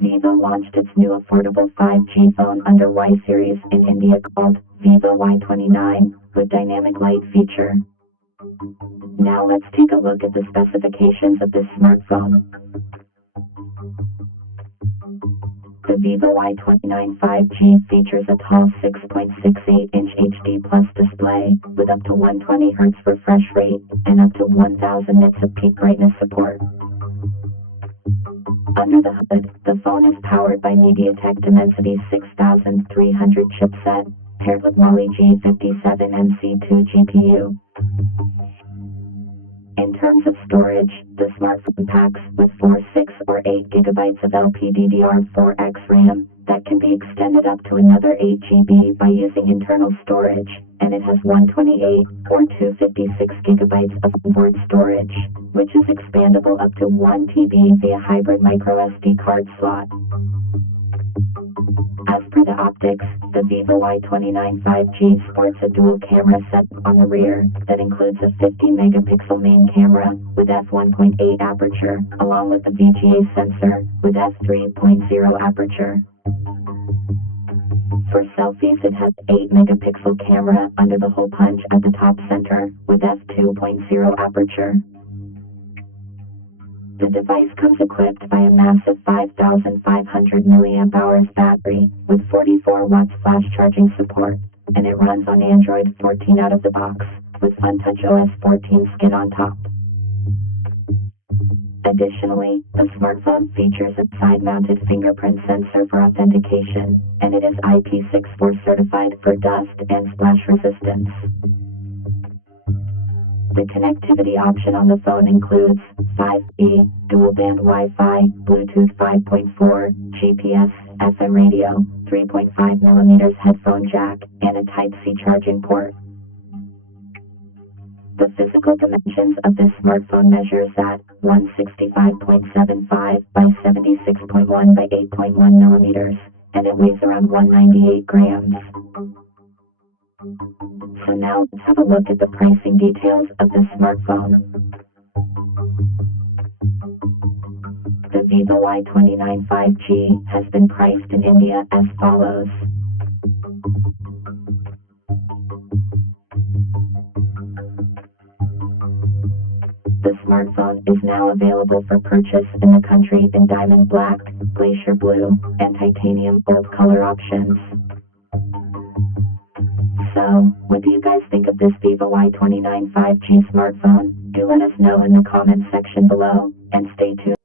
Vivo launched its new affordable 5G phone under Y series in India called Vivo Y29 with dynamic light feature. Now let's take a look at the specifications of this smartphone. The Vivo Y29 5G features a tall 6.68-inch HD Plus display with up to 120 Hz refresh rate and up to 1000 nits of peak brightness support. Under the hood, the phone is powered by MediaTek Dimensity 6300 chipset, paired with Mali G57MC2 GPU. In terms of storage, the smartphone packs with 4, 6, or 8 GB of LPDDR4X RAM that can be extended up to another 8 GB by using internal storage, and it has 128 or 256 GB of onboard storage, which is expandable up to 1 TB via hybrid microSD card slot. As per the optics, the Vivo Y29 5G sports a dual camera set on the rear that includes a 50-megapixel main camera with f1.8 aperture, along with the VGA sensor with f3.0 aperture. For selfies, it has 8-megapixel camera under the hole punch at the top center with f2.0 aperture. The device comes equipped by a massive 5,500 mAh battery with 44 watts flash charging support, and it runs on Android 14 out of the box with FunTouch OS 14 skin on top. Additionally, the smartphone features a side-mounted fingerprint sensor for authentication, and it is IP64 certified for dust and splash resistance. The connectivity option on the phone includes 5G, dual-band Wi-Fi, Bluetooth 5.4, GPS, FM radio, 3.5mm headphone jack, and a Type-C charging port. The physical dimensions of this smartphone measures at 165.75 by 76.1 by 8.1 millimeters, and it weighs around 198 grams. So now let's have a look at the pricing details of this smartphone. The Vivo Y29 5G has been priced in India as follows. The smartphone is now available for purchase in the country in diamond black, glacier blue, and titanium gold color options. So, what do you guys think of this Vivo Y29 5G smartphone? Do let us know in the comments section below, and stay tuned.